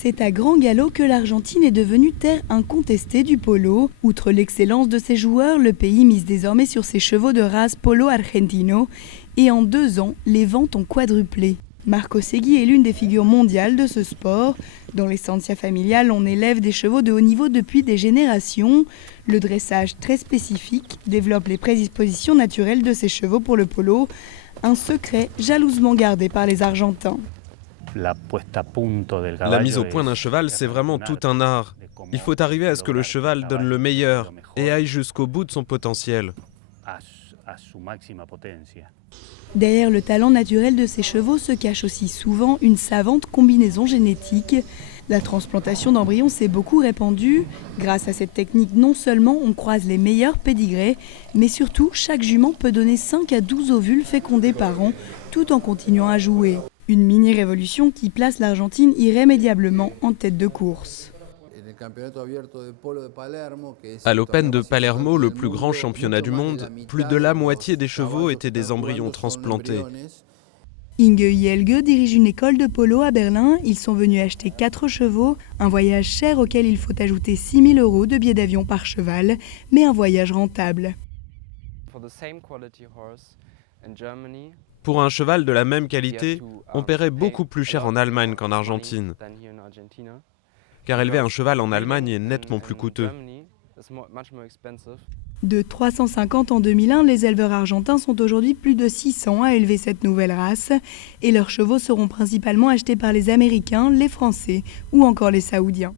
C'est à grand galop que l'Argentine est devenue terre incontestée du polo. Outre l'excellence de ses joueurs, le pays mise désormais sur ses chevaux de race Polo Argentino. Et en 2 ans, les ventes ont quadruplé. Marco Segui est l'une des figures mondiales de ce sport. Dans l'Estancia familiale, on élève des chevaux de haut niveau depuis des générations. Le dressage très spécifique développe les prédispositions naturelles de ces chevaux pour le polo, un secret jalousement gardé par les Argentins. La mise au point d'un cheval, c'est vraiment tout un art. Il faut arriver à ce que le cheval donne le meilleur et aille jusqu'au bout de son potentiel. Derrière le talent naturel de ces chevaux se cache aussi souvent une savante combinaison génétique. La transplantation d'embryons s'est beaucoup répandue. Grâce à cette technique, non seulement on croise les meilleurs pédigrés, mais surtout chaque jument peut donner 5 à 12 ovules fécondés par an, tout en continuant à jouer. Une mini-révolution qui place l'Argentine irrémédiablement en tête de course. À l'Open de Palermo, le plus grand championnat du monde, plus de la moitié des chevaux étaient des embryons transplantés. Inge Jelge dirige une école de polo à Berlin. Ils sont venus acheter 4 chevaux, un voyage cher auquel il faut ajouter 6 000 € de billets d'avion par cheval, mais un voyage rentable. Pour un cheval de la même qualité, on paierait beaucoup plus cher en Allemagne qu'en Argentine, car élever un cheval en Allemagne est nettement plus coûteux. De 350 en 2001, les éleveurs argentins sont aujourd'hui plus de 600 à élever cette nouvelle race. Et leurs chevaux seront principalement achetés par les Américains, les Français ou encore les Saoudiens.